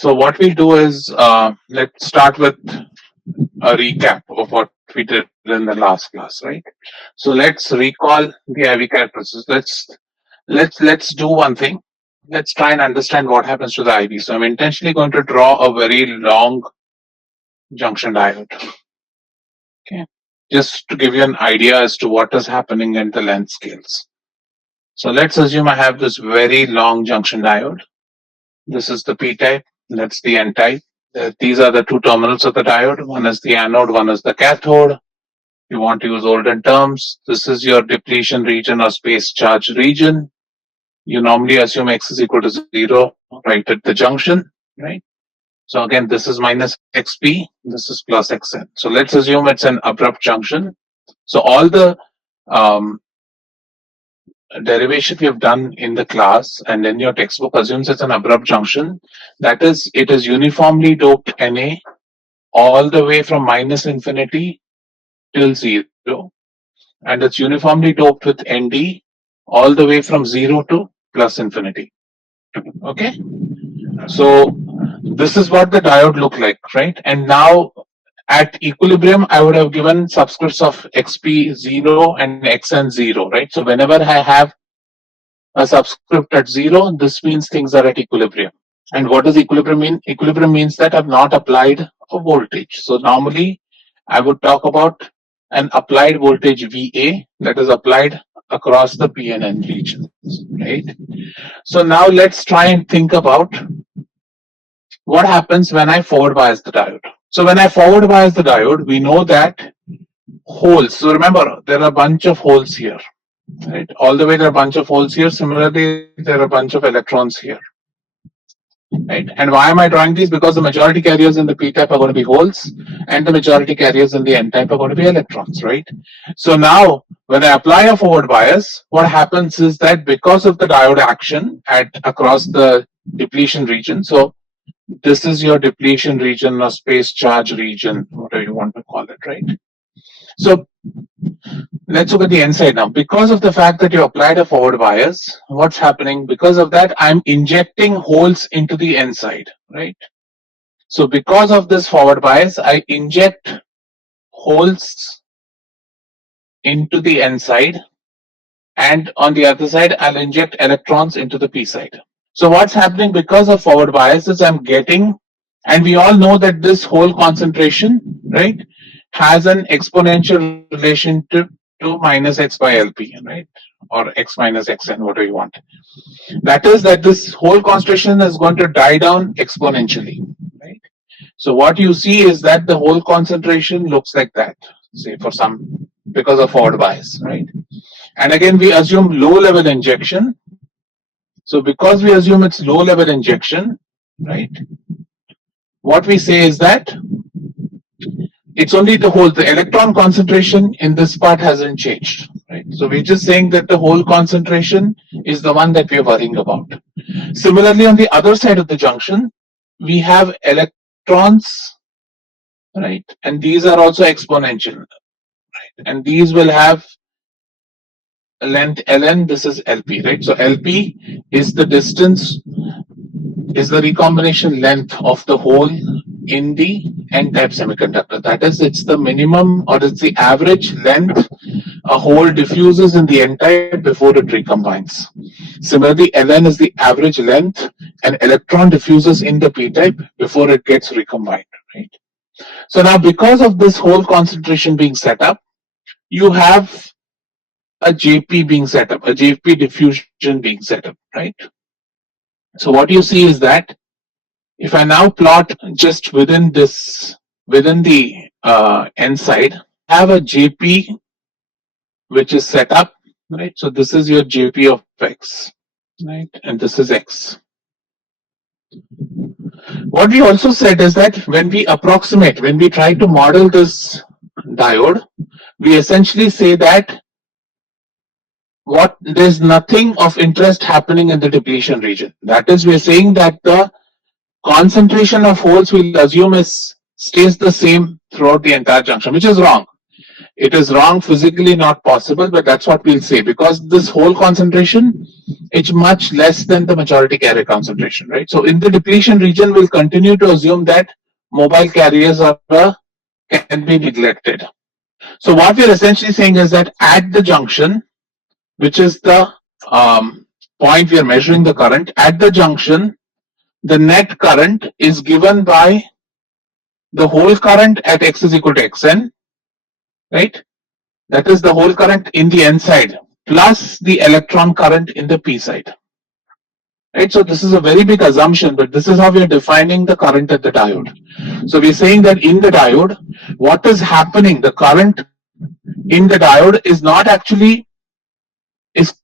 So what we'll do is let's start with a recap of what we did in the last class, right? So let's recall the IV characteristics. Let's do one thing. Let's try and understand what happens to the IV. So I'm intentionally going to draw a very long junction diode. Okay, just to give you an idea as to what is happening in the length scales. So let's assume I have this very long junction diode. This is the P type. That's the N type. These are the two terminals of the diode. One is the anode, one is the cathode. You want to use olden terms. This is your depletion region or space charge region. You normally assume X is equal to 0 right at the junction, right? So again, this is minus XP, this is plus XN. So let's assume it's an abrupt junction. So all the derivation we have done in the class and in your textbook assumes it's an abrupt junction. That is, it is uniformly doped Na all the way from minus infinity till 0. And it's uniformly doped with Nd all the way from 0 to plus infinity. Okay? So this is what the diode look like, right? And now at equilibrium, I would have given subscripts of XP 0 and XN 0, right? So whenever I have a subscript at 0, this means things are at equilibrium. And what does equilibrium mean? Equilibrium means that I've not applied a voltage. So normally I would talk about an applied voltage VA that is applied across the P and N regions, right? So now let's try and think about what happens when I forward bias the diode. So when I forward bias the diode, we know that holes. So remember, there are a bunch of holes here, right? All the way there are a bunch of holes here. Similarly, there are a bunch of electrons here, right? And why am I drawing these? Because the majority carriers in the P type are going to be holes, and the majority carriers in the N type are going to be electrons, right? So now, when I apply a forward bias, what happens is that because of the diode action across the depletion region, so this is your depletion region or space charge region, whatever you want to call it, right? So let's look at the N side now. Because of the fact that you applied a forward bias, what's happening? Because of that, I'm injecting holes into the N side, right? So because of this forward bias, I inject holes into the N side, and on the other side, I'll inject electrons into the P side. So what's happening because of forward bias is I'm getting, and we all know that this whole concentration, right, has an exponential relation to minus X by LP, right, or X minus Xn, whatever you want. That is that this whole concentration is going to die down exponentially, right? So what you see is that the whole concentration looks like that, say for some, because of forward bias, right? And again, we assume low level injection. So because we assume it's low level injection, right, what we say is that it's only the whole, the electron concentration in this part hasn't changed, right? So we're just saying that the whole concentration is the one that we're worrying about. Similarly, on the other side of the junction, we have electrons, right? And these are also exponential, right? And these will have length ln, this is LP, right? So LP is the distance, is the recombination length of the hole in the N-type semiconductor. That is, it's the minimum or it's the average length a hole diffuses in the N-type before it recombines. Similarly, Ln is the average length an electron diffuses in the P-type before it gets recombined, right? So now because of this whole concentration being set up, you have a JP being set up, a JP diffusion being set up, right? So what you see is that if I now plot just within this, within the N side, I have a JP which is set up, right? So this is your JP of X, right? And this is X. What we also said is that when we approximate, when we try to model this diode, we essentially say that there's nothing of interest happening in the depletion region. That is, we're saying that the concentration of holes we'll assume stays the same throughout the entire junction, which is wrong. It is wrong, physically not possible, but that's what we'll say, because this whole concentration, it's much less than the majority carrier concentration, right? So in the depletion region, we'll continue to assume that mobile carriers can be neglected. So what we're essentially saying is that at the junction, which is the point we are measuring the current, at the junction, the net current is given by the whole current at x is equal to xn, right? That is the whole current in the n side plus the electron current in the p side. Right, so this is a very big assumption, but this is how we are defining the current at the diode. So we're saying that in the diode, what is happening, the current in the diode is not actually is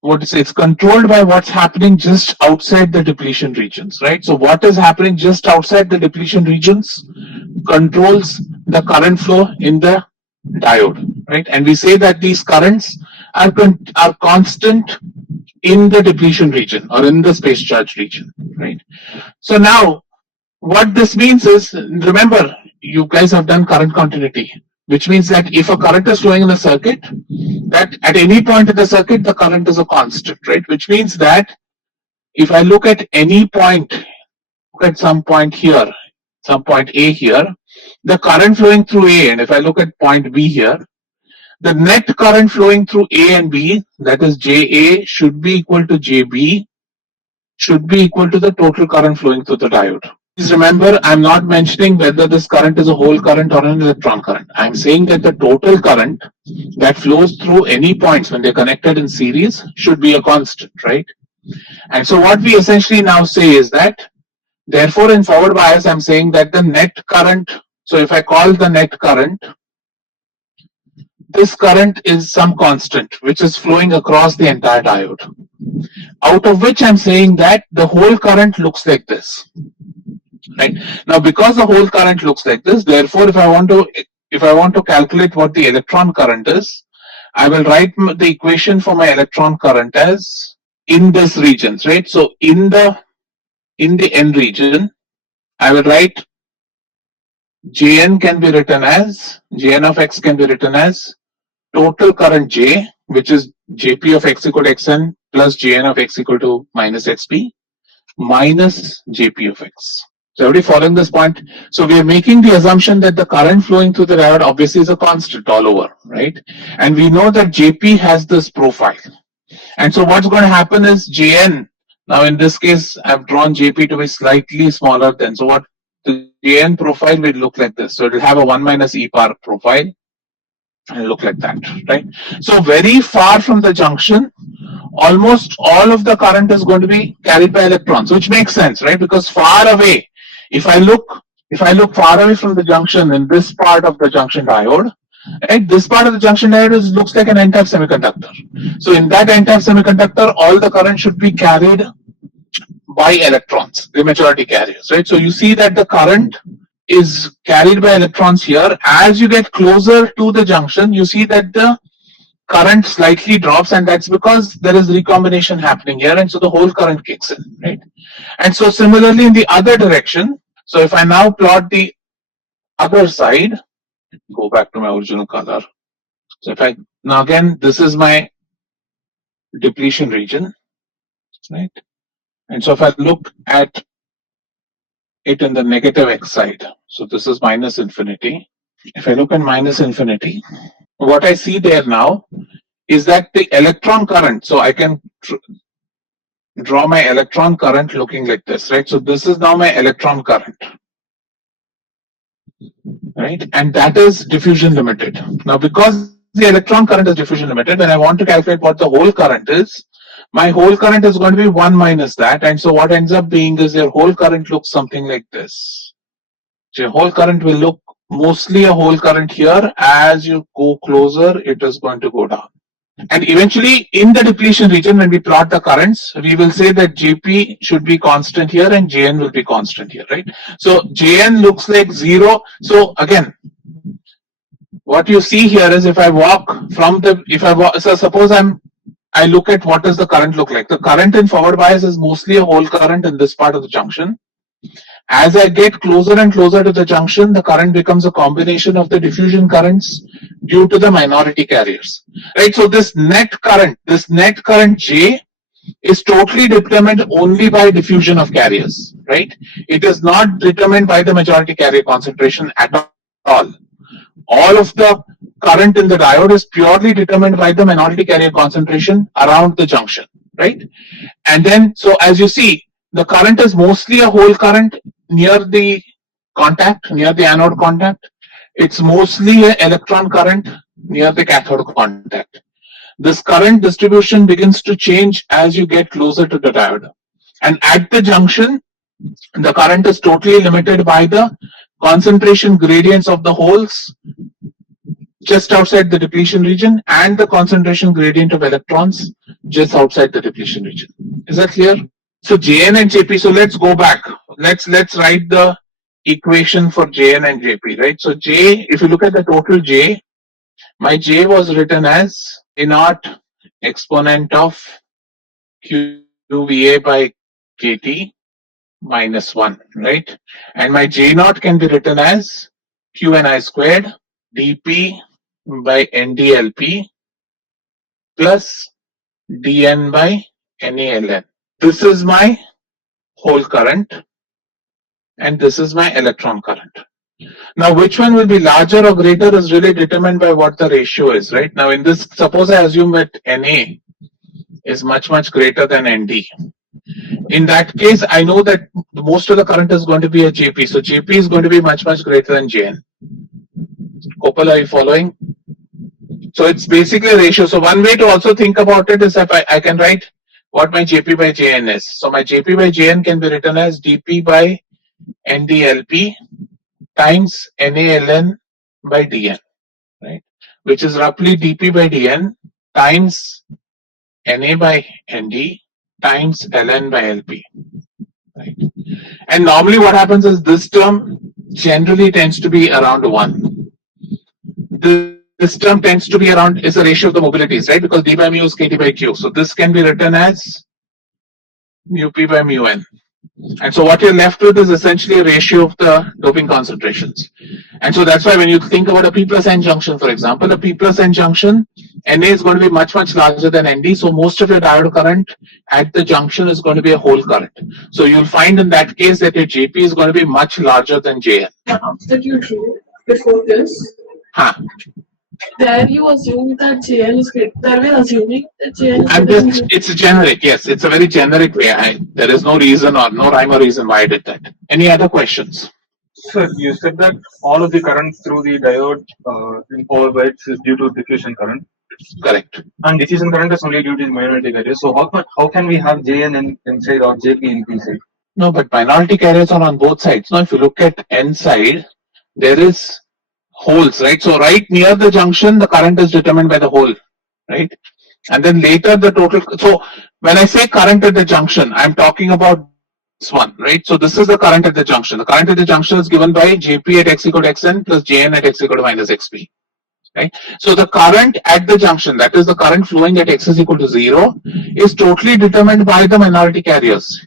what to say, it's controlled by what's happening just outside the depletion regions, right? So what is happening just outside the depletion regions controls the current flow in the diode, right? And we say that these currents are constant in the depletion region or in the space charge region, right? So now what this means is, remember, you guys have done current continuity, which means that if a current is flowing in a circuit, that at any point in the circuit, the current is a constant, right? Which means that if I look at any point, look at some point here, some point A here, the current flowing through A, and if I look at point B here, the net current flowing through A and B, that is JA, should be equal to JB, should be equal to the total current flowing through the diode. Please remember, I'm not mentioning whether this current is a whole current or an electron current. I'm saying that the total current that flows through any points when they're connected in series should be a constant, right? And so what we essentially now say is that, therefore in forward bias, I'm saying that the net current, so if I call the net current, this current is some constant which is flowing across the entire diode, out of which I'm saying that the whole current looks like this. Right now, because the whole current looks like this, therefore if I want to calculate what the electron current is, I will write the equation for my electron current as in this regions, right? So in the n region, I will write Jn can be written as, Jn of x can be written as total current J, which is Jp of x equal to xn plus Jn of x equal to minus xp minus Jp of x. So everybody following this point? So we are making the assumption that the current flowing through the diode obviously is a constant all over, right? And we know that Jp has this profile. And so what's going to happen is Jn, now in this case, I've drawn Jp to be slightly smaller than, so what the Jn profile will look like this. So it will have a 1 minus e power profile and look like that, right? So very far from the junction, almost all of the current is going to be carried by electrons, which makes sense, right? Because far away, if I look far away from the junction in this part of the junction diode, right? This part of the junction diode looks like an n-type semiconductor. So in that n-type semiconductor, all the current should be carried by electrons, the majority carriers, right? So you see that the current is carried by electrons here. As you get closer to the junction, you see that the current slightly drops, and that's because there is recombination happening here, and so the whole current kicks in, right? And so similarly in the other direction, so if I now plot the other side, go back to my original color. So if I, now again, this is my depletion region, right? And so if I look at it in the negative x side, so this is minus infinity. If I look at minus infinity, what I see there now is that the electron current, so I can draw my electron current looking like this, right? So this is now my electron current, right? And that is diffusion limited. Now, because the electron current is diffusion limited, when I want to calculate what the whole current is, my whole current is going to be 1 minus that. And so what ends up being is your whole current looks something like this. So your whole current will look mostly a whole current here. As you go closer, it is going to go down. And eventually in the depletion region, when we plot the currents, we will say that Jp should be constant here and Jn will be constant here, right? So Jn looks like 0. So again, what you see here is if I walk from the, so suppose I look at what does the current look like. The current in forward bias is mostly a whole current in this part of the junction. As I get closer and closer to the junction, the current becomes a combination of the diffusion currents due to the minority carriers. Right? So this net current J is totally determined only by diffusion of carriers, right? It is not determined by the majority carrier concentration at all. All of the current in the diode is purely determined by the minority carrier concentration around the junction, right? And then, so as you see, the current is mostly a hole current near the contact, near the anode contact. It's mostly an electron current near the cathode contact. This current distribution begins to change as you get closer to the diode. And at the junction, the current is totally limited by the concentration gradients of the holes just outside the depletion region and the concentration gradient of electrons just outside the depletion region. Is that clear? So Jn and Jp, so let's go back. Let's write the equation for Jn and Jp, right? So J, if you look at the total J, my J was written as A naught exponent of QVA by KT minus 1, right? And my J naught can be written as QNI squared dP by NDLP plus dN by NALN. This is my hole current and this is my electron current. Now, which one will be larger or greater is really determined by what the ratio is, right? Now, in this, suppose I assume that Na is much greater than Nd. In that case, I know that most of the current is going to be a Jp. So Jp is going to be much greater than Jn. Gopal, are you following? So it's basically a ratio. So one way to also think about it is if I can write what my Jp by Jn is. So my Jp by Jn can be written as dP by NDLP times NALN by Dn, right? Which is roughly dP by Dn times Na by Nd times Ln by Lp, right? And normally what happens is this term generally tends to be around 1. This term tends to be around, is a ratio of the mobilities, right? Because d by mu is kt by q. So this can be written as mu p by mu n. And so what you're left with is essentially a ratio of the doping concentrations. And so that's why when you think about a P plus N junction, for example, a P plus N junction, Na is going to be much larger than Nd. So most of your diode current at the junction is going to be a hole current. So you'll find in that case that your Jp is going to be much larger than Jn. The answer that you drew before this, there you assume that Jn is great. There we're assuming that Jn is it's generic, yes. It's a very generic way. There is no reason or no rhyme or reason why I did that. Any other questions? Sir, you said that all of the current through the diode in power bytes is due to diffusion current. Correct. And diffusion current is only due to the minority carriers. So how can we have Jn inside or Jp in P side? No, but minority carriers are on both sides. Now, if you look at N side, there is holes, right? So right near the junction, the current is determined by the hole, right? And then later the total. So when I say current at the junction, I'm talking about this one, right? So this is the current at the junction. The current at the junction is given by Jp at x equal to xn plus Jn at x equal to minus xp, right? So the current at the junction, that is the current flowing at x is equal to 0, is totally determined by the minority carriers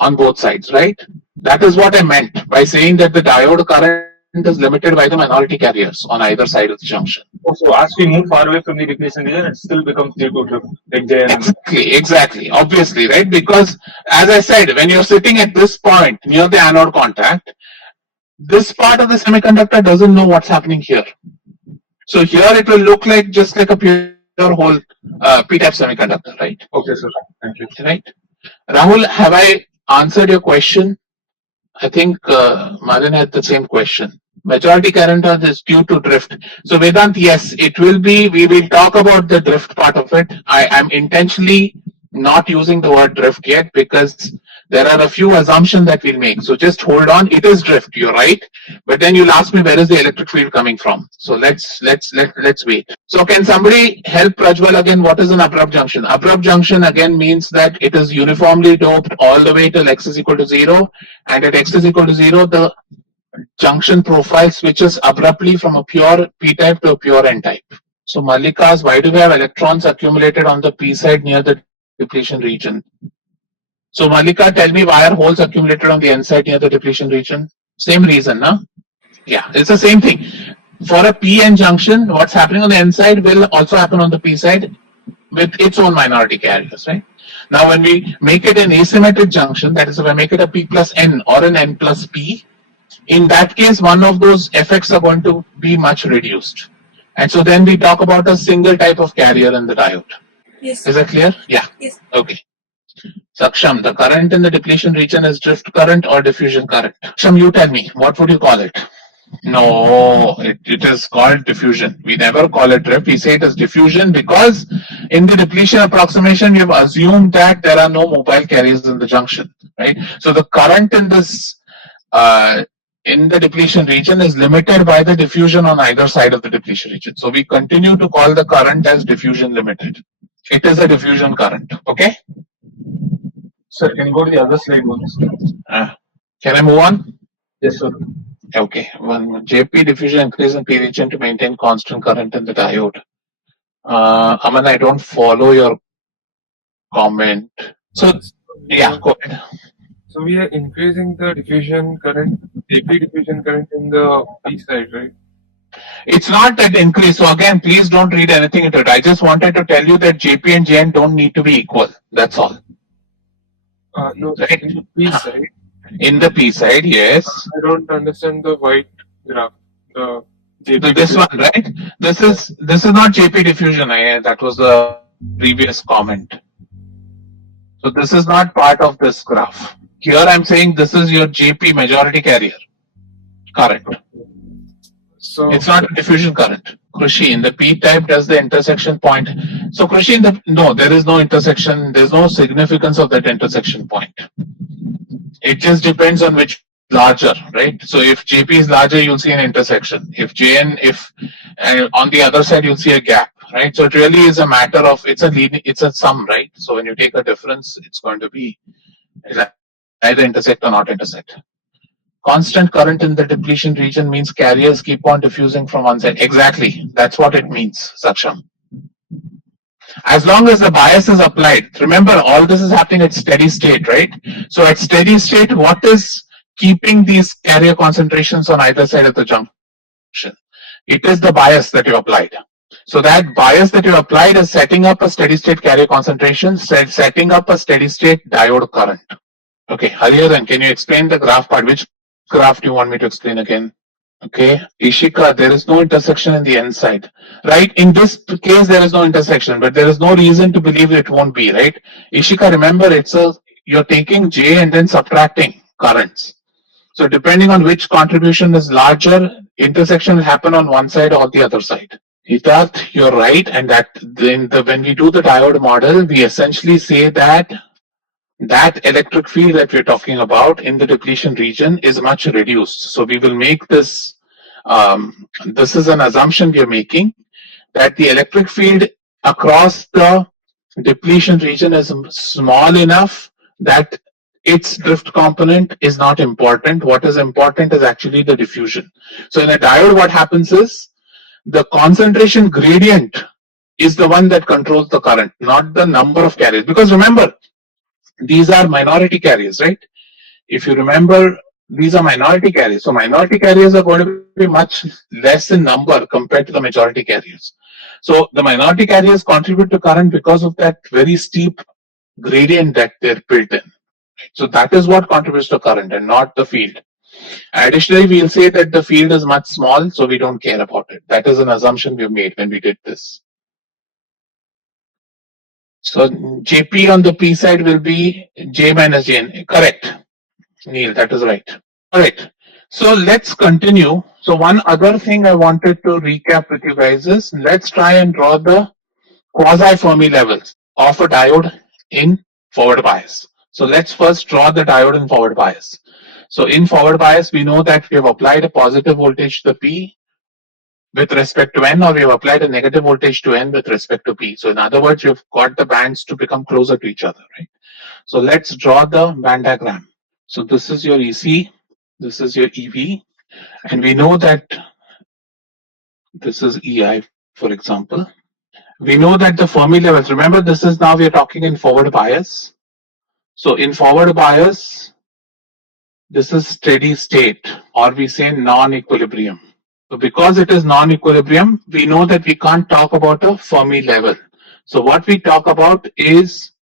on both sides, right? That is what I meant by saying that the diode current is limited by the minority carriers on either side of the junction. So as we move far away from the depletion region, it still becomes due to drift, like Jn. Exactly, obviously, right? Because as I said, when you're sitting at this point near the anode contact, this part of the semiconductor doesn't know what's happening here. So here it will look like just like a pure hole p-type semiconductor, right? Okay, sir. Thank you. Right. Rahul, have I answered your question? I think Malin had the same question. Majority current is due to drift. So Vedant, yes, it will be. We will talk about the drift part of it. I am intentionally not using the word drift yet because there are a few assumptions that we'll make. So just hold on. It is drift. You're right. But then you'll ask me where is the electric field coming from. So let's wait. So can somebody help Prajwal again? What is an abrupt junction? Abrupt junction again means that it is uniformly doped all the way till x is equal to 0, and at x is equal to 0, the junction profile switches abruptly from a pure p-type to a pure n-type. So Mallikas, why do we have electrons accumulated on the p side near the depletion region? So Malika, tell me why are holes accumulated on the N side near the depletion region? Same reason, no? Yeah, it's the same thing. For a PN junction, what's happening on the N side will also happen on the P side with its own minority carriers, right? Now, when we make it an asymmetric junction, that is, if I make it a P plus N or an N plus P, in that case, one of those effects are going to be much reduced. And so then we talk about a single type of carrier in the diode. Yes. Is that clear? Yeah. Yes. Okay. Saksham, the current in the depletion region is drift current or diffusion current? Saksham, you tell me, what would you call it? No, it is called diffusion. We never call it drift. We say it is diffusion because in the depletion approximation, we have assumed that there are no mobile carriers in the junction, right? So the current in this in the depletion region is limited by the diffusion on either side of the depletion region. So we continue to call the current as diffusion limited. It is a diffusion current. Okay. Sir, can you go to the other slide once? Can I move on? Yes, sir. Okay. When JP diffusion increase in P region to maintain constant current in the diode. Aman, I don't follow your comment. So yeah, go ahead. So we are increasing the diffusion current, JP diffusion current in the P side, right? It's not that increase. So again, please don't read anything into it. I just wanted to tell you that JP and JN don't need to be equal. That's all. No, Right. in the P side. In the P side, yes. I don't understand the white graph. The JP This one, right? This is not JP diffusion. That was the previous comment. So this is not part of this graph. Here I'm saying this is your JP majority carrier current. So it's not a diffusion current. Krushi, in the P type, does the intersection point? So Krushi, no, there is no intersection. There's no significance of that intersection point. It just depends on which larger, right? So if JP is larger, you'll see an intersection. If JN, on the other side, you'll see a gap, right? So it really is a matter of it's a sum, right? So when you take a difference, it's going to be either intersect or not intersect. Constant current in the depletion region means carriers keep on diffusing from one side. Exactly, that's what it means, Saksham. As long as the bias is applied, remember all this is happening at steady state, right? So at steady state, what is keeping these carrier concentrations on either side of the junction? It is the bias that you applied. So that bias that you applied is setting up a steady state carrier concentration, setting up a steady state diode current. Okay, Hariharan, can you explain the graph part? Which graph do you want me to explain again? Okay, Ishika, there is no intersection in the N side, right? In this case, there is no intersection, but there is no reason to believe it won't be, right? Ishika, remember, you're taking J and then subtracting currents. So depending on which contribution is larger, intersection will happen on one side or the other side. Hitat, you're right, and when we do the diode model, we essentially say that electric field that we're talking about in the depletion region is much reduced. So we will make this, this is an assumption we are making, that the electric field across the depletion region is small enough that its drift component is not important. What is important is actually the diffusion. So in a diode, what happens is the concentration gradient is the one that controls the current, not the number of carriers. Because remember, these are minority carriers, right? If you remember, these are minority carriers. So minority carriers are going to be much less in number compared to the majority carriers. So the minority carriers contribute to current because of that very steep gradient that they're built in. So that is what contributes to current and not the field. Additionally, we'll say that the field is much small, so we don't care about it. That is an assumption we made when we did this. So JP on the P side will be J minus Jn. Correct, Neil, that is right. All right, so let's continue. So one other thing I wanted to recap with you guys is, let's try and draw the quasi Fermi levels of a diode in forward bias. So let's first draw the diode in forward bias. So in forward bias, we know that we have applied a positive voltage to the P with respect to N, or we have applied a negative voltage to N with respect to P. So in other words, you've got the bands to become closer to each other, right? So let's draw the band diagram. So this is your EC, this is your EV, and we know that this is EI, for example. We know that the Fermi levels, remember this is now we are talking in forward bias. So in forward bias, this is steady state, or we say non-equilibrium. So because it is non-equilibrium, we know that we can't talk about a Fermi level. So what we talk about is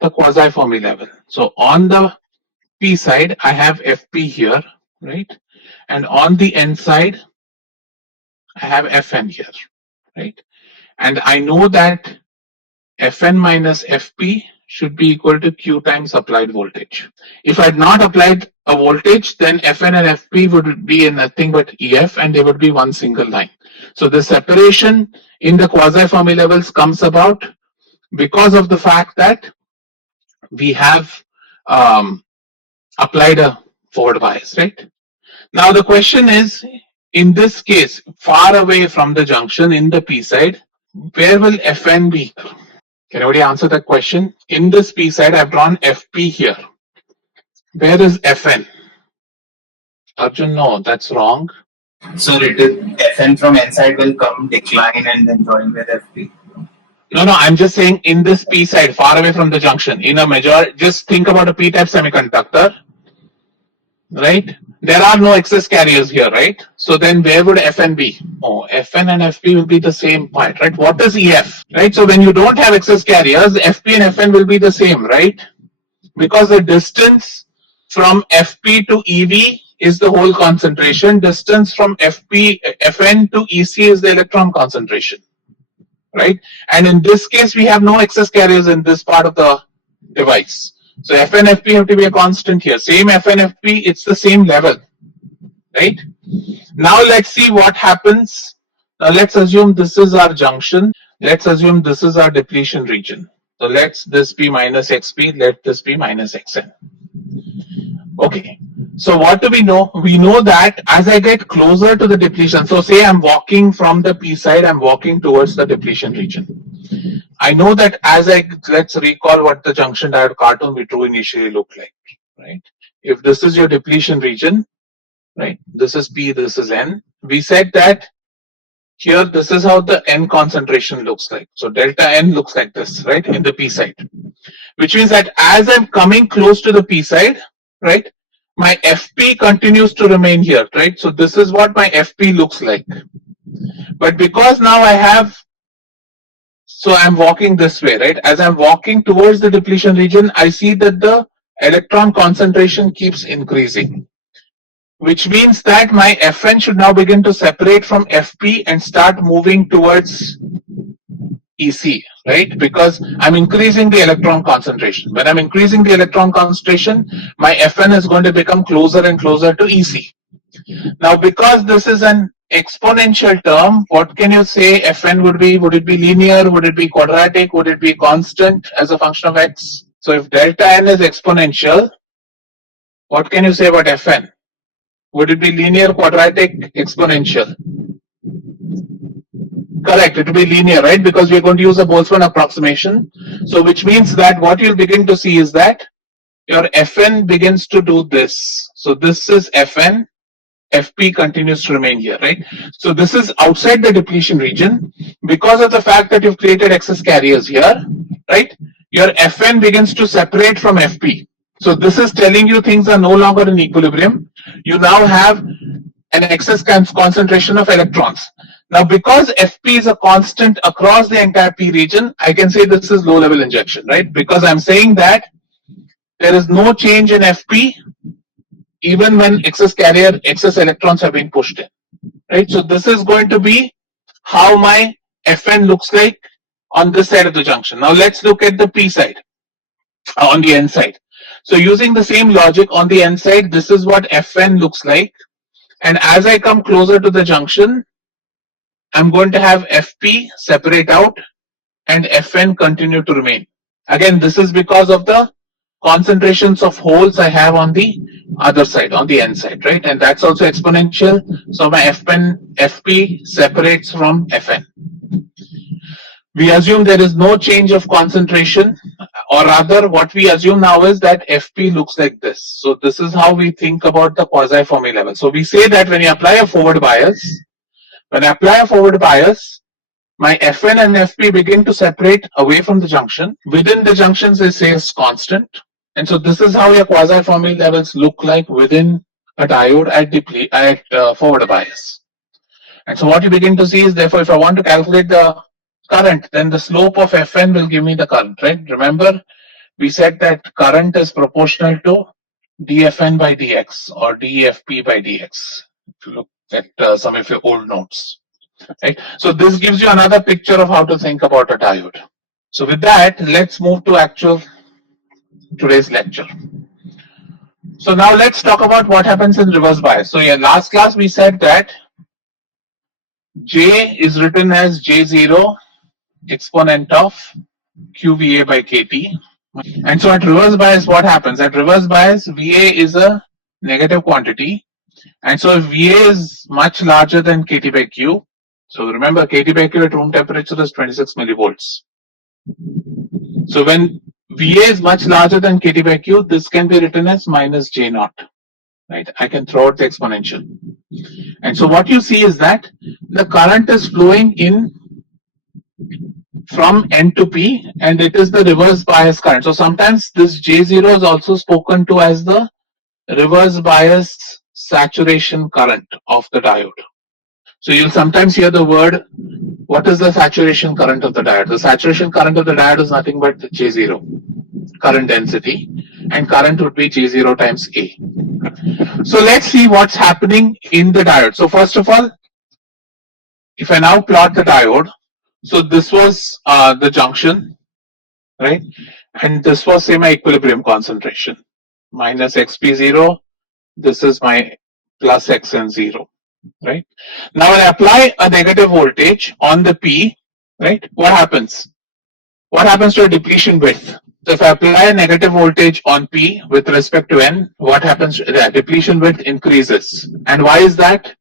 the quasi-Fermi level. So on the P side, I have Fp here, right? And on the N side, I have Fn here, right? And I know that Fn minus Fp should be equal to Q times applied voltage. If I had not applied a voltage, then Fn and Fp would be in nothing but EF, and they would be one single line. So the separation in the quasi-Fermi levels comes about because of the fact that we have applied a forward bias, right? Now the question is, in this case, far away from the junction in the P side, where will Fn be? Can anybody answer that question? In this P side, I've drawn Fp here. Where is Fn? Arjun, no, that's wrong. So it is Fn from N side will come decline and then join with Fp. No, I'm just saying in this P side, far away from the junction, in a major, just think about a P-type semiconductor, right? There are no excess carriers here, right? So then where would Fn be? Oh, Fn and Fp will be the same part, right? What is EF, right? So when you don't have excess carriers, Fp and Fn will be the same, right? Because the distance from Fp to EV is the whole concentration. Distance from Fn to EC is the electron concentration, right? And in this case, we have no excess carriers in this part of the device. So Fn, Fp have to be a constant here. Same Fn, Fp, it's the same level, right? Now let's see what happens. Now let's assume this is our junction. Let's assume this is our depletion region. So let this be minus xp, let this be minus xn. Okay, so what do we know? We know that as I get closer to the depletion, so say I'm walking from the P side, I'm walking towards the depletion region. I know that let's recall what the junction diode cartoon we drew initially looked like, right? If this is your depletion region, right? This is P, this is N. We said that here, this is how the N concentration looks like. So delta N looks like this, right? In the P side, which means that as I'm coming close to the P side, right? My FP continues to remain here, right? So this is what my FP looks like. But because now I have, so I'm walking this way, right? As I'm walking towards the depletion region, I see that the electron concentration keeps increasing, which means that my Fn should now begin to separate from Fp and start moving towards EC, right? Because I'm increasing the electron concentration. When I'm increasing the electron concentration, my Fn is going to become closer and closer to EC. Now, because this is an exponential term, what can you say Fn would be? Would it be linear? Would it be quadratic? Would it be constant as a function of x? So if delta n is exponential, what can you say about Fn? Would it be linear, quadratic, exponential? Correct, it will be linear, right? Because we're going to use a Boltzmann approximation. So which means that what you'll begin to see is that your Fn begins to do this. So this is Fn, Fp continues to remain here, right? So this is outside the depletion region. Because of the fact that you've created excess carriers here, right? Your Fn begins to separate from Fp. So this is telling you things are no longer in equilibrium. You now have an excess concentration of electrons. Now, because Fp is a constant across the entire P region, I can say this is low level injection, right? Because I'm saying that there is no change in Fp even when excess electrons have been pushed in, right? So this is going to be how my Fn looks like on this side of the junction. Now let's look at the P side, on the N side. So using the same logic on the N side, this is what Fn looks like. And as I come closer to the junction, I'm going to have Fp separate out and Fn continue to remain. Again, this is because of the concentrations of holes I have on the other side, on the N side, right? And that's also exponential. So my Fp separates from Fn. We assume there is no change of concentration, or rather what we assume now is that Fp looks like this. So this is how we think about the quasi-Fermi level. So we say that when you apply a forward bias, my Fn and Fp begin to separate away from the junction. Within the junctions, they say is constant. And so this is how your quasi Fermi levels look like within a diode at forward bias. And so what you begin to see is, therefore, if I want to calculate the current, then the slope of Fn will give me the current, right? Remember, we said that current is proportional to dFn by dx or dFp by dx. If you look at some of your old notes, right? So this gives you another picture of how to think about a diode. So with that, let's move to today's lecture. So now let's talk about what happens in reverse bias. So in last class we said that J is written as J0 exponent of QVA by KT. And so at reverse bias, what happens? At reverse bias, VA is a negative quantity. And so if VA is much larger than KT by Q, so remember KT by Q at room temperature is 26 millivolts. So when VA is much larger than KT by Q, this can be written as minus J naught. Right? I can throw out the exponential. And so what you see is that the current is flowing in from N to P, and it is the reverse bias current. So sometimes this J0 is also spoken to as the reverse bias saturation current of the diode. So you'll sometimes hear the word, what is the saturation current of the diode? The saturation current of the diode is nothing but J0, current density, and current would be J0 times A. So let's see what's happening in the diode. So first of all, if I now plot the diode, so this was the junction, right? And this was, say, my equilibrium concentration, minus XP0. This is my plus XN0, right? Now when I apply a negative voltage on the P, right, what happens? What happens to a depletion width? So if I apply a negative voltage on P with respect to N, what happens? The depletion width increases. And why is that?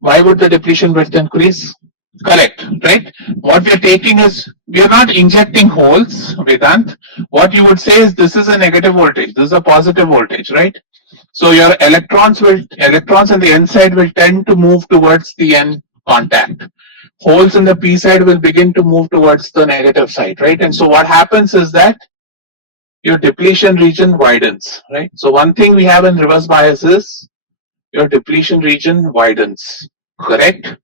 Why would the depletion width increase? Correct, right? What we are taking is, we are not injecting holes, Vedant. What you would say is, this is a negative voltage, this is a positive voltage, right? So your electrons on the N side will tend to move towards the N contact. Holes in the P side will begin to move towards the negative side, right? And so what happens is that your depletion region widens, right? So one thing we have in reverse bias is your depletion region widens, correct?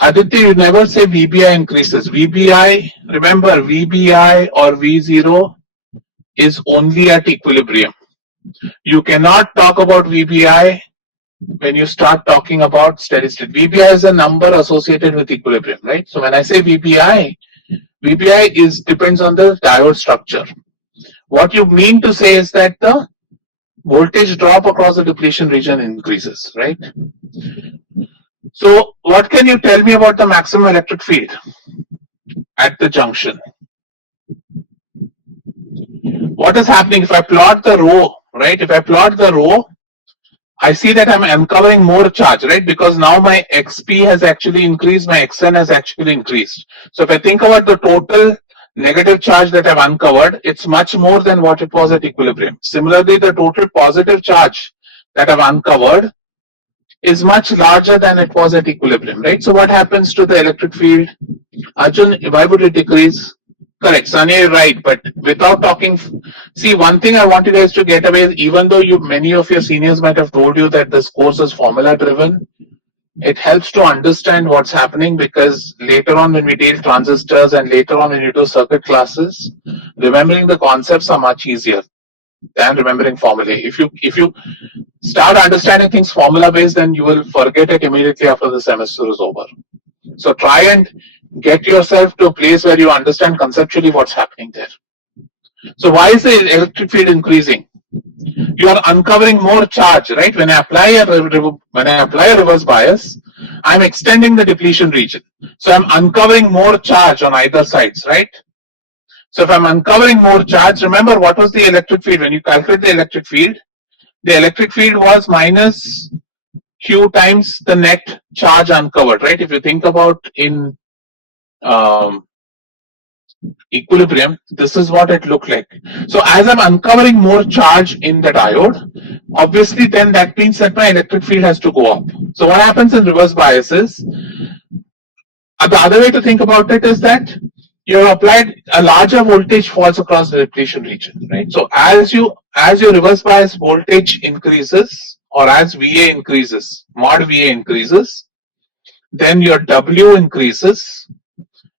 Aditya, you never say VBI increases. VBI, remember, VBI or V0 is only at equilibrium. You cannot talk about VBI when you start talking about steady state. VBI is a number associated with equilibrium, right? So when I say VBI depends on the diode structure. What you mean to say is that the voltage drop across the depletion region increases, right? So what can you tell me about the maximum electric field at the junction? What is happening if I plot the row, right? If I plot the row, I see that I'm uncovering more charge, right? Because now my XP has actually increased, my XN has actually increased. So if I think about the total negative charge that I've uncovered, it's much more than what it was at equilibrium. Similarly, the total positive charge that I've uncovered is much larger than it was at equilibrium, right? So what happens to the electric field? Arjun, why would it decrease? Correct, Sanya, you're right, but without talking, see, one thing I want you guys to get away is, even though many of your seniors might have told you that this course is formula driven, it helps to understand what's happening, because later on when we deal transistors and later on when you do circuit classes, remembering the concepts are much easier than remembering formulae. If you start understanding things formula based, then you will forget it immediately after the semester is over. So try and get yourself to a place where you understand conceptually what's happening there. So why is the electric field increasing? You are uncovering more charge, right? When I apply a reverse bias, I'm extending the depletion region. So I'm uncovering more charge on either sides, right? So if I'm uncovering more charge, remember what was the electric field? When you calculate the electric field was minus Q times the net charge uncovered, right? If you think about in equilibrium, this is what it looked like. So as I'm uncovering more charge in the diode, obviously then that means that my electric field has to go up. So what happens in reverse bias is, the other way to think about it is that you have applied a larger voltage falls across the depletion region, right? So as your reverse bias voltage increases, or as VA increases, mod VA increases, then your W increases,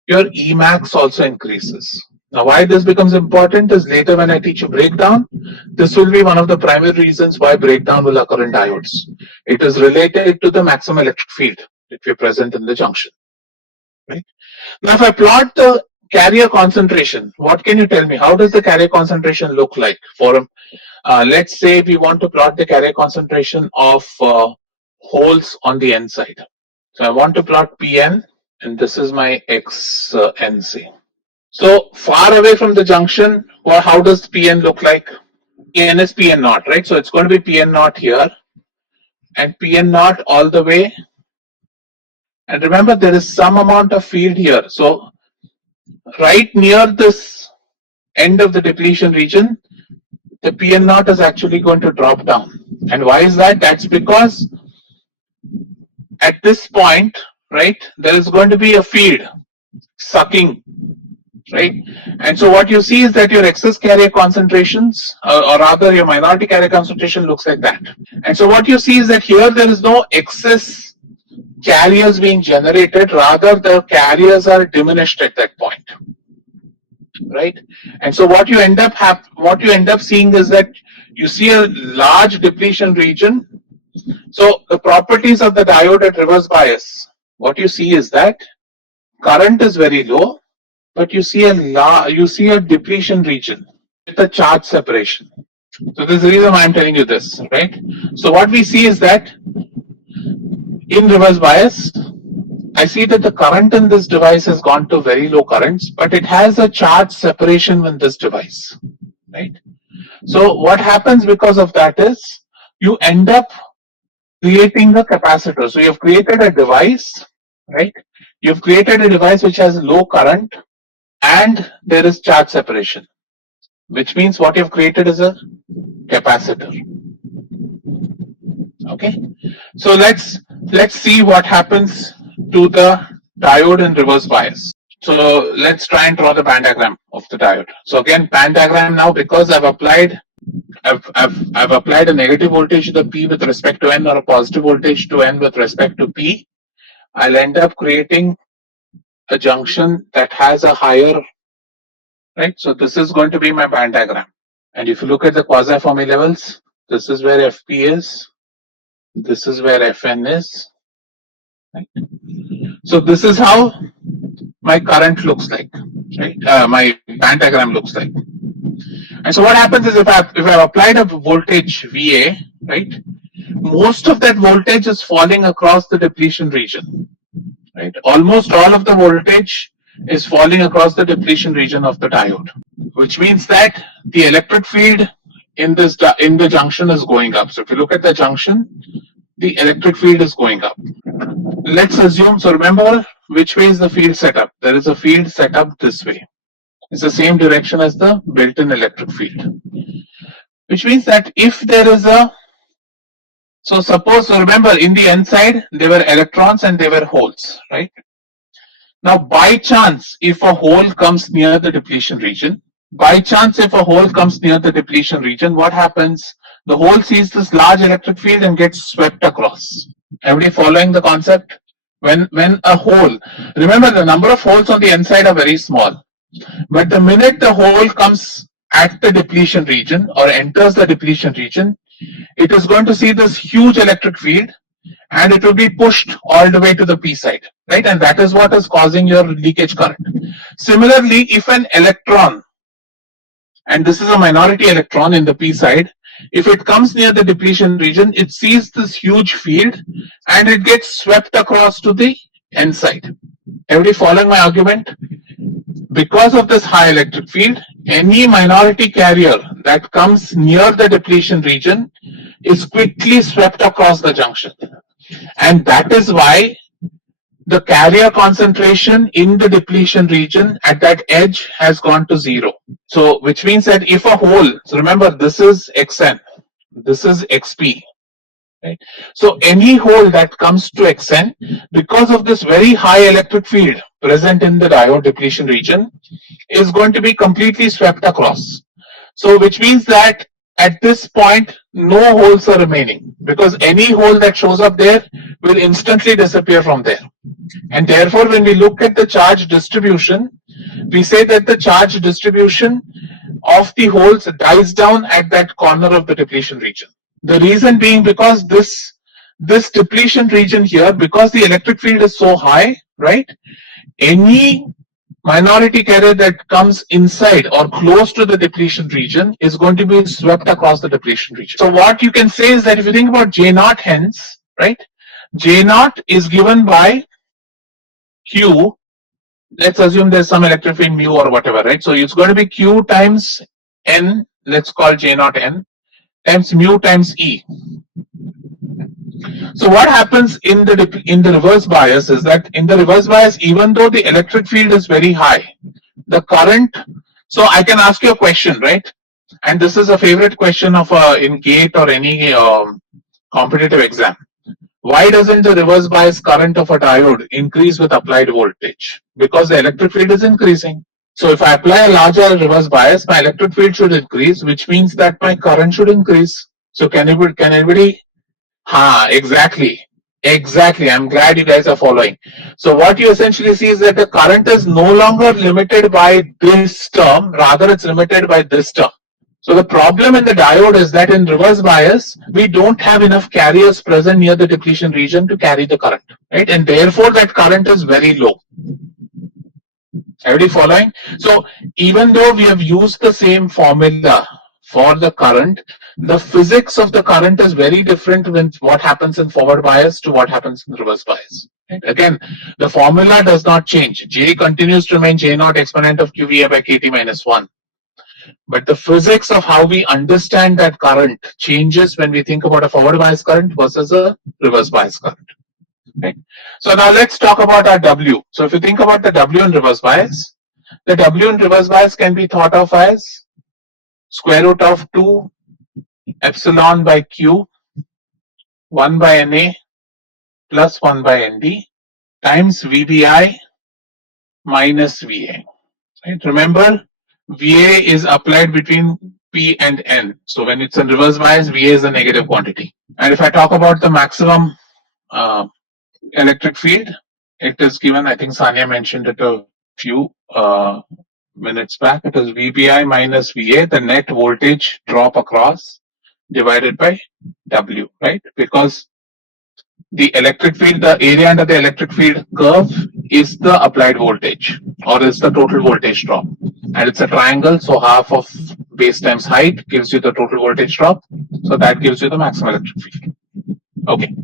your Emax also increases. Now, why this becomes important is later when I teach you breakdown, this will be one of the primary reasons why breakdown will occur in diodes. It is related to the maximum electric field that we present in the junction, right? Now, if I plot the carrier concentration, what can you tell me? How does the carrier concentration look like for let's say we want to plot the carrier concentration of holes on the N side. So I want to plot Pn, and this is my XNC. So far away from the junction, well, how does Pn look like? Pn is Pn naught, right? So it's going to be Pn naught here, and Pn naught all the way. And remember, there is some amount of field here. So right near this end of the depletion region, the Pn naught is actually going to drop down. And why is that? That's because at this point, right, there is going to be a field sucking, right? And so what you see is that your excess carrier concentrations, or rather your minority carrier concentration looks like that. And so what you see is that here there is no excess carriers being generated, rather the carriers are diminished at that point, right? And so what you end up seeing is that you see a large depletion region. So the properties of the diode at reverse bias, what you see is that current is very low, but you see a depletion region with a charge separation. So this is the reason why I'm telling you this, right? So what we see is that in reverse bias, I see that the current in this device has gone to very low currents, but it has a charge separation in this device, right? So what happens because of that is you end up creating a capacitor. So you've created a device, right? You've created a device which has low current and there is charge separation, which means what you've created is a capacitor. Okay, so let's see what happens to the diode in reverse bias. So let's try and draw the band diagram of the diode. So again, band diagram now, because I've applied a negative voltage to the P with respect to N, or a positive voltage to N with respect to P, I'll end up creating a junction that has a higher, right? So this is going to be my band diagram. And if you look at the quasi Fermi levels, this is where FP is, this is where Fn is, right? So this is how my current looks like, right? My band diagram looks like. And so what happens is if I've applied a voltage VA, right, most of that voltage is falling across the depletion region, right? Almost all of the voltage is falling across the depletion region of the diode, which means that the electric field in the junction is going up. So if you look at the junction, the electric field is going up. Let's assume, so remember which way is the field set up? There is a field set up this way. It's the same direction as the built-in electric field, which means that if there is so remember in the N side there were electrons and there were holes, right? Now by chance, if a hole comes near the depletion region, what happens? The hole sees this large electric field and gets swept across. Everybody following the concept? When a hole, remember the number of holes on the N side are very small, but the minute the hole comes at the depletion region or enters the depletion region, it is going to see this huge electric field and it will be pushed all the way to the P side, right? And that is what is causing your leakage current. Similarly, if an electron, and this is a minority electron in the P side, if it comes near the depletion region, it sees this huge field and it gets swept across to the N side. Everybody following my argument? Because of this high electric field, any minority carrier that comes near the depletion region is quickly swept across the junction. And that is why the carrier concentration in the depletion region at that edge has gone to 0. So which means that if a hole, so remember this is Xn, this is Xp, Right? So any hole that comes to Xn, because of this very high electric field present in the diode depletion region, is going to be completely swept across. So which means that at this point, no holes are remaining, because any hole that shows up there will instantly disappear from there. And therefore, when we look at the charge distribution, we say that the charge distribution of the holes dies down at that corner of the depletion region. The reason being because this depletion region here, because the electric field is so high, right? Any minority carrier that comes inside or close to the depletion region is going to be swept across the depletion region. So what you can say is that if you think about J naught hence, right? J naught is given by Q. Let's assume there's some electric field mu or whatever, right? So it's going to be Q times N, let's call J naught N, times mu times E. So what happens in the reverse bias is that in the reverse bias, even though the electric field is very high, the current. So I can ask you a question, right? And this is a favorite question of in GATE or any competitive exam. Why doesn't the reverse bias current of a diode increase with applied voltage? Because the electric field is increasing. So if I apply a larger reverse bias, my electric field should increase, which means that my current should increase. So can anybody? Exactly. I'm glad you guys are following. So what you essentially see is that the current is no longer limited by this term, rather it's limited by this term. So the problem in the diode is that in reverse bias, we don't have enough carriers present near the depletion region to carry the current, right? And therefore that current is very low. Everybody following? So even though we have used the same formula for the current, the physics of the current is very different with what happens in forward bias to what happens in reverse bias. Right? Again, the formula does not change. J continues to remain J naught exponent of QVA by KT minus 1. But the physics of how we understand that current changes when we think about a forward bias current versus a reverse bias current. Right? So now let's talk about our W. So if you think about the W in reverse bias, the W in reverse bias can be thought of as square root of 2 epsilon by Q 1 by Na plus 1 by Nd times VBI minus VA. Right? Remember, VA is applied between P and N. So when it's in reverse bias, VA is a negative quantity. And if I talk about the maximum electric field, it is given, I think Sanya mentioned it a few minutes back, it is VBI minus VA, the net voltage drop across divided by W, right? Because the electric field, the area under the electric field curve is the applied voltage or is the total voltage drop. And it's a triangle, so half of base times height gives you the total voltage drop. So that gives you the maximum electric field. Okay.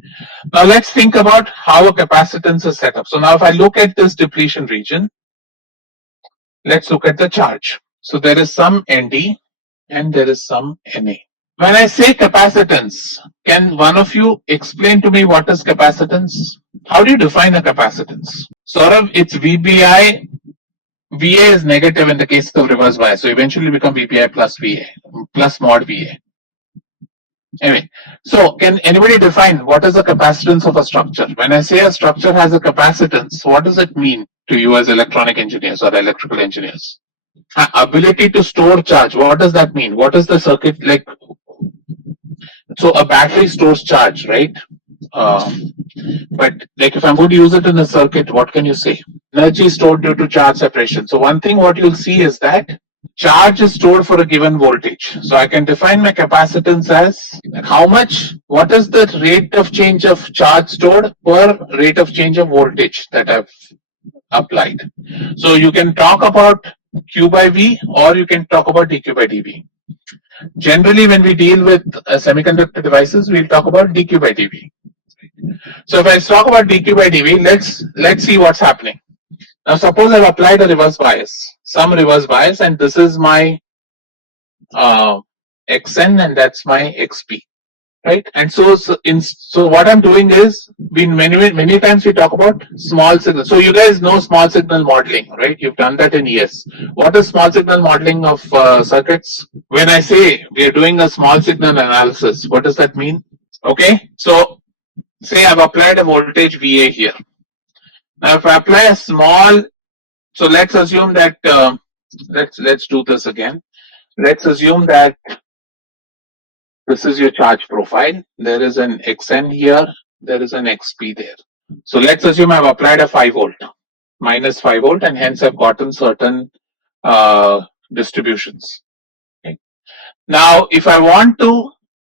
Now let's think about how a capacitance is set up. So now if I look at this depletion region, let's look at the charge. So there is some Nd and there is some Na. When I say capacitance, can one of you explain to me what is capacitance? How do you define a capacitance? Saurav, it's VBI. VA is negative in the case of reverse bias, so eventually become VBI plus VA, plus mod VA. Anyway, so can anybody define what is the capacitance of a structure? When I say a structure has a capacitance, what does it mean to you as electronic engineers or electrical engineers? Ability to store charge, what does that mean? What is the circuit like? So a battery stores charge, right? But like if I'm going to use it in a circuit, what can you say? Energy is stored due to charge separation. So one thing what you'll see is that charge is stored for a given voltage. So I can define my capacitance as how much, what is the rate of change of charge stored per rate of change of voltage that I've applied. So you can talk about Q by V or you can talk about dQ by dV. Generally, when we deal with semiconductor devices, we'll talk about dQ by dV. So if I talk about dQ by dV, let's see what's happening. Now suppose I've applied a reverse bias, some reverse bias, and this is my Xn and that's my XP, right? And so what I'm doing is, many times we talk about small signal. So you guys know small signal modeling, right? You've done that in ES. What is small signal modeling of circuits? When I say we are doing a small signal analysis, what does that mean? Okay, so say I've applied a voltage VA here. Now if I apply a small, so let's assume that let's do this again. Let's assume that this is your charge profile. There is an XN here, there is an XP there. So let's assume I've applied a 5 volt, minus 5 volt, and hence I've gotten certain distributions. Okay. Now, if I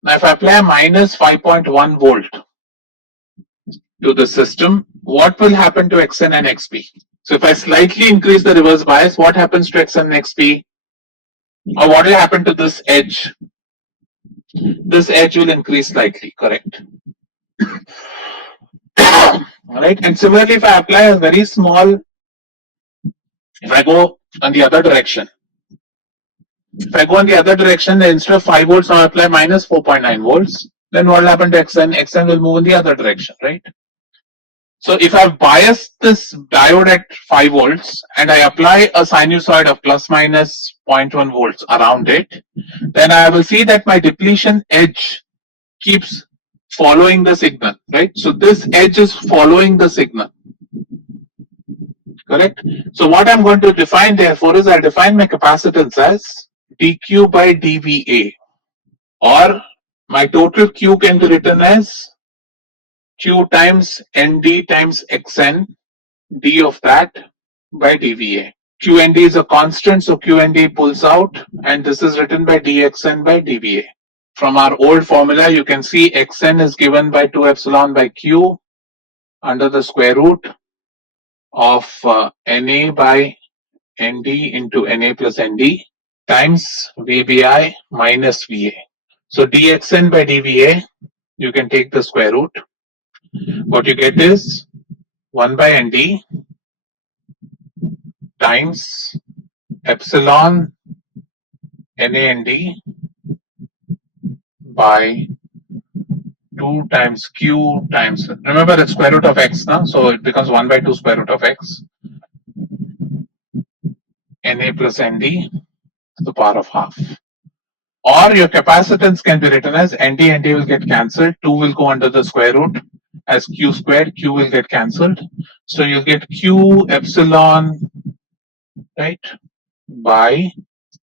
apply a minus 5.1 volt to the system, what will happen to XN and XP? So if I slightly increase the reverse bias, what happens to XN and XP? Or what will happen to this edge? This edge will increase slightly, correct? Alright, and similarly, if I apply a very small, if I go on the other direction, then instead of 5 volts, I apply minus 4.9 volts, then what will happen to XN? XN will move in the other direction, right? So if I've biased this diode at 5 volts and I apply a sinusoid of plus minus 0.1 volts around it, then I will see that my depletion edge keeps following the signal, right? So this edge is following the signal, correct? So what I'm going to define therefore is I'll define my capacitance as dq by dVA, or my total Q can be written as Q times ND times XN, D of that by dVA. QND is a constant, so QND pulls out, and this is written by dXN by dVA. From our old formula, you can see Xn is given by 2 epsilon by Q under the square root of Na by Nd into Na plus Nd times Vbi minus Va. So dXn by dVA, you can take the square root. What you get is 1 by Nd times epsilon NaNd by 2 times Q times, remember it's square root of x now, so it becomes 1 by 2 square root of x, Na plus Nd to the power of half. Or your capacitance can be written as Nd will get cancelled, 2 will go under the square root as Q squared, Q will get cancelled. So you'll get Q epsilon, right, by,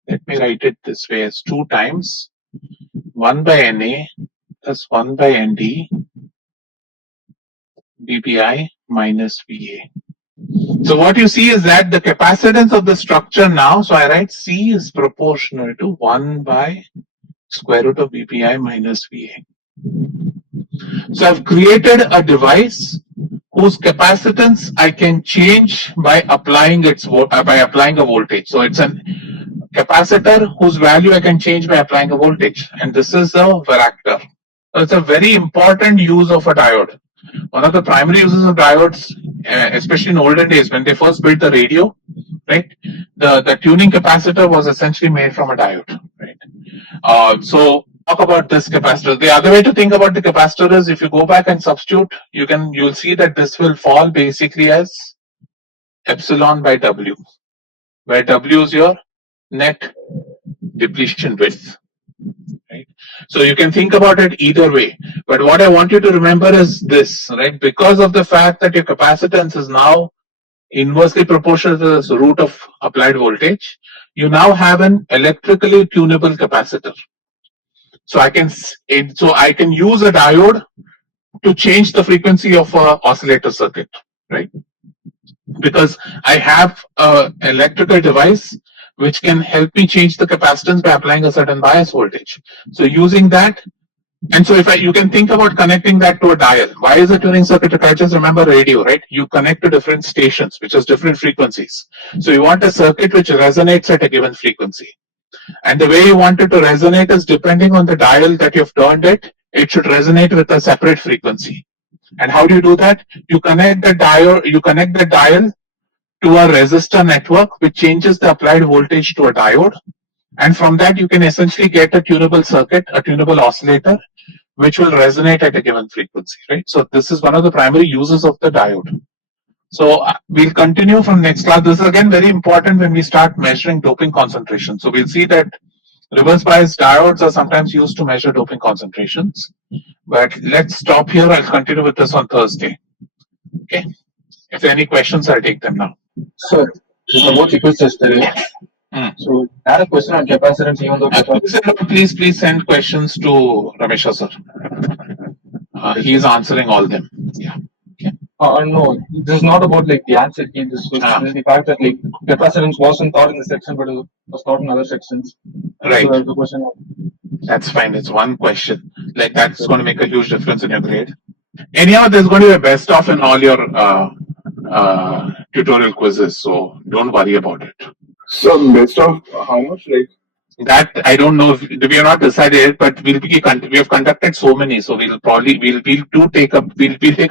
let me write it this way, as 2 times 1 by Na plus 1 by Nd dBi minus Va. So what you see is that the capacitance of the structure now, so I write C is proportional to 1 by square root of BPI minus VA. So I've created a device whose capacitance I can change by applying a voltage. So it's a capacitor whose value I can change by applying a voltage, and this is a varactor. So it's a very important use of a diode. One of the primary uses of diodes, especially in olden days when they first built the radio, right? The tuning capacitor was essentially made from a diode, right? So talk about this capacitor. The other way to think about the capacitor is if you go back and substitute, you'll see that this will fall basically as epsilon by W, where W is your net depletion width. Right? So you can think about it either way. But what I want you to remember is this, right? Because of the fact that your capacitance is now inversely proportional to the root of applied voltage, you now have an electrically tunable capacitor. So I can use a diode to change the frequency of an oscillator circuit, right? Because I have an electrical device which can help me change the capacitance by applying a certain bias voltage. So using that, and so you can think about connecting that to a dial. Why is a tuning circuit? If I just remember radio, right? You connect to different stations, which has different frequencies. So you want a circuit which resonates at a given frequency. And the way you want it to resonate is depending on the dial that you've turned it, it should resonate with a separate frequency. And how do you do that? You connect the dial to a resistor network which changes the applied voltage to a diode, and from that you can essentially get a tunable circuit, a tunable oscillator which will resonate at a given frequency, right? So this is one of the primary uses of the diode. So we'll continue from next class. This is again very important when we start measuring doping concentration. So we'll see that Reverse bias diodes are sometimes used to measure doping concentrations. But let's stop here. I'll continue with this on Thursday. Okay. If there are any questions, I'll take them now. So, this is about equal yesterday. So, I had a question on capacitance, even though Please send questions to Ramesha sir. He is answering all them. Yeah. no, this is not about like the answer key. This was the fact that like capacitance wasn't taught in this section, but it was taught in other sections. Right. So the question. That's fine. It's one question. Like that's going to make a huge difference in your grade. Anyhow, there's going to be a best of in all your tutorial quizzes, so don't worry about it. So best of how much? Like that I don't know if we have not decided, but we have conducted so many, so we'll take a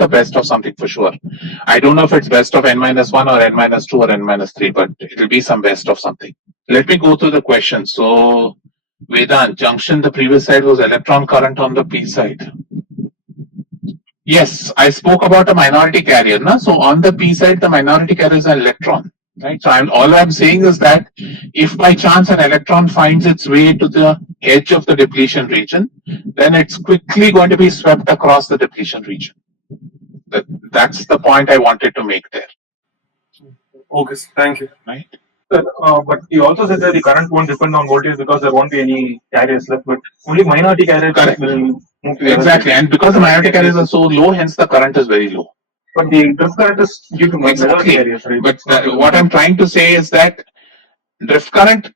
best of something for sure. I don't know if it's best of n-1 or n-2 or n-3, but it'll be some best of something. Let me go through the questions. So Vedant, junction, the previous side was electron current on the P side. Yes, I spoke about a minority carrier. Na? So on the P side, the minority carrier is an electron. Right. So all I'm saying is that if by chance an electron finds its way to the edge of the depletion region, then it's quickly going to be swept across the depletion region. That's the point I wanted to make there. Okay, thank you. Right. But you also said that the current won't depend on voltage because there won't be any carriers left, but only minority carriers will move to exactly, and because the minority carriers are so low, hence the current is very low. But the drift current is due to minority carriers, right? But what I'm trying to say is that drift current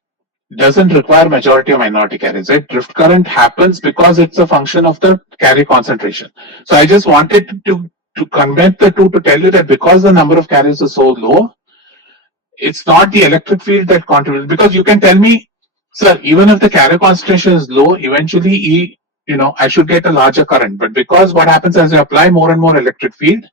doesn't require majority or minority carriers. Right? Drift current happens because it's a function of the carrier concentration. So I just wanted to connect the two to tell you that because the number of carriers is so low, it's not the electric field that contributes. Because you can tell me, sir, even if the carrier concentration is low, eventually I should get a larger current. But because what happens as you apply more and more electric field,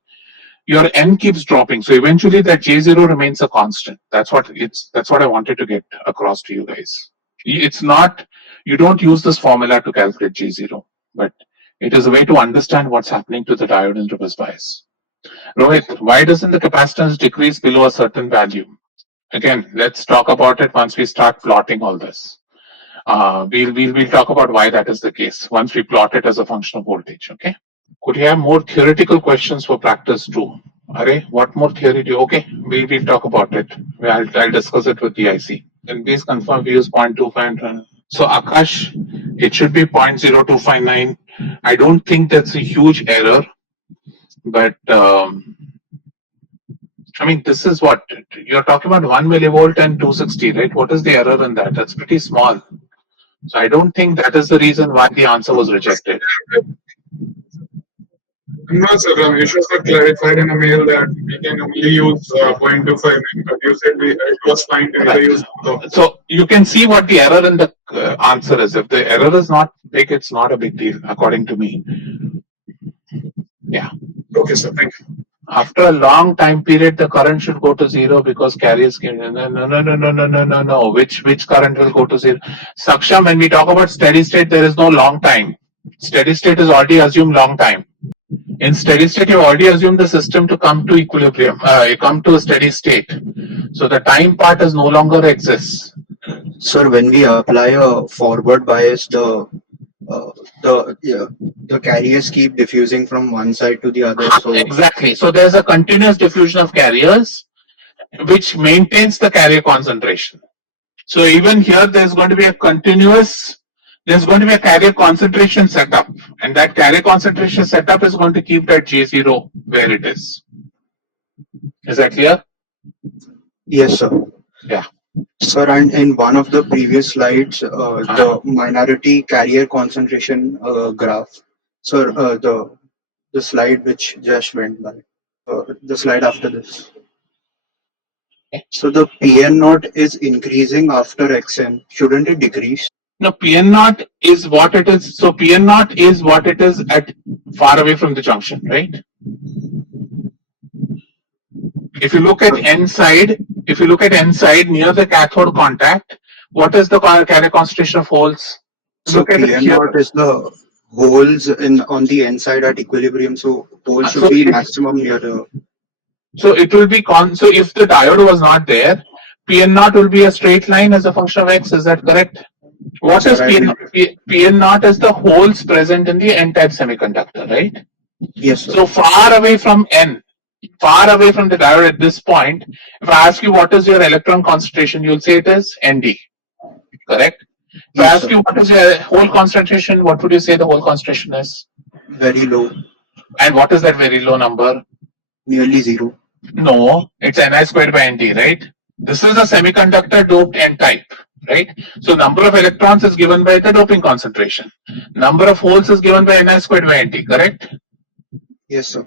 your n keeps dropping. So eventually that J0 remains a constant. That's what I wanted to get across to you guys. It's not, you don't use this formula to calculate J0, but it is a way to understand what's happening to the diode in reverse bias. Rohit, why doesn't the capacitance decrease below a certain value? Again, let's talk about it once we start plotting all this. We'll talk about why that is the case once we plot it as a function of voltage. Okay. Could you have more theoretical questions for practice too? Array, what more theory do you? Okay, we'll talk about it. I'll discuss it with the IC. Then please confirm we use 0.25. So Akash, it should be 0.0259. I don't think that's a huge error, but I mean, this is what you're talking about 1 millivolt and 260, right? What is the error in that? That's pretty small. So I don't think that is the reason why the answer was rejected. No, sir. Ramesh sir clarified in a mail that we can only use 0.25, but you said it was fine to use. So you can see what the error in the answer is. If the error is not big, it's not a big deal, according to me. Yeah. Okay, sir. Thank you. After a long time period, the current should go to zero because carriers came. No. Which current will go to zero? Saksham, when we talk about steady state, there is no long time. Steady state is already assumed long time. In steady state, you already assumed the system to come to equilibrium, come to a steady state. So the time part is no longer exists. Sir, when we apply a forward bias, the carriers keep diffusing from one side to the other. So exactly. So there's a continuous diffusion of carriers, which maintains the carrier concentration. So even here, there's going to be a carrier concentration setup, and that carrier concentration setup is going to keep that J0 where it is. Is that clear? Yes, sir. Yeah. Sir, and in one of the previous slides, the minority carrier concentration graph. Sir, the slide which just went by, the slide after this. So the PN0 is increasing after XN. Shouldn't it decrease? No, PN0 is what it is. So PN0 is what it is at far away from the junction, right? If you look at N side near the cathode contact, what is the carrier concentration of holes? So look at PN0 is the holes on the N side at equilibrium. So holes should be maximum near the. So it will be so if the diode was not there, PN0 will be a straight line as a function of X. Is that correct? What is Sir, PN naught is the holes present in the n-type semiconductor, right? yes, sir. So far away from N, far away from the diode at this point, if I ask you what is your electron concentration, you'll say it is Nd, correct? If I Yes, ask sir. you what is your hole concentration, what would you say the hole concentration is? Very low, And what is that very low number? nearly zero. No, it's Ni squared by Nd, right? This is a semiconductor doped N-type, right? So number of electrons is given by the doping concentration. Number of holes is given by Ni squared by Nd, correct? Yes, sir.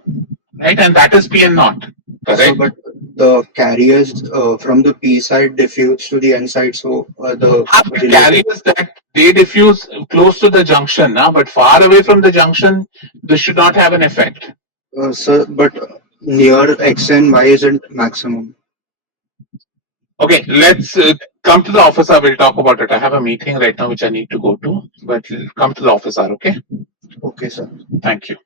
Right, and that is Pn naught, So, correct? but the carriers from the P side diffuse to the N side, so the related. Carriers that they diffuse close to the junction, but far away from the junction, this should not have an effect. Sir, but near X and Y isn't maximum. Okay, let's come to the office hour. We'll talk about it. I have a meeting right now which I need to go to, but come to the office hour, okay? Okay, sir. Thank you.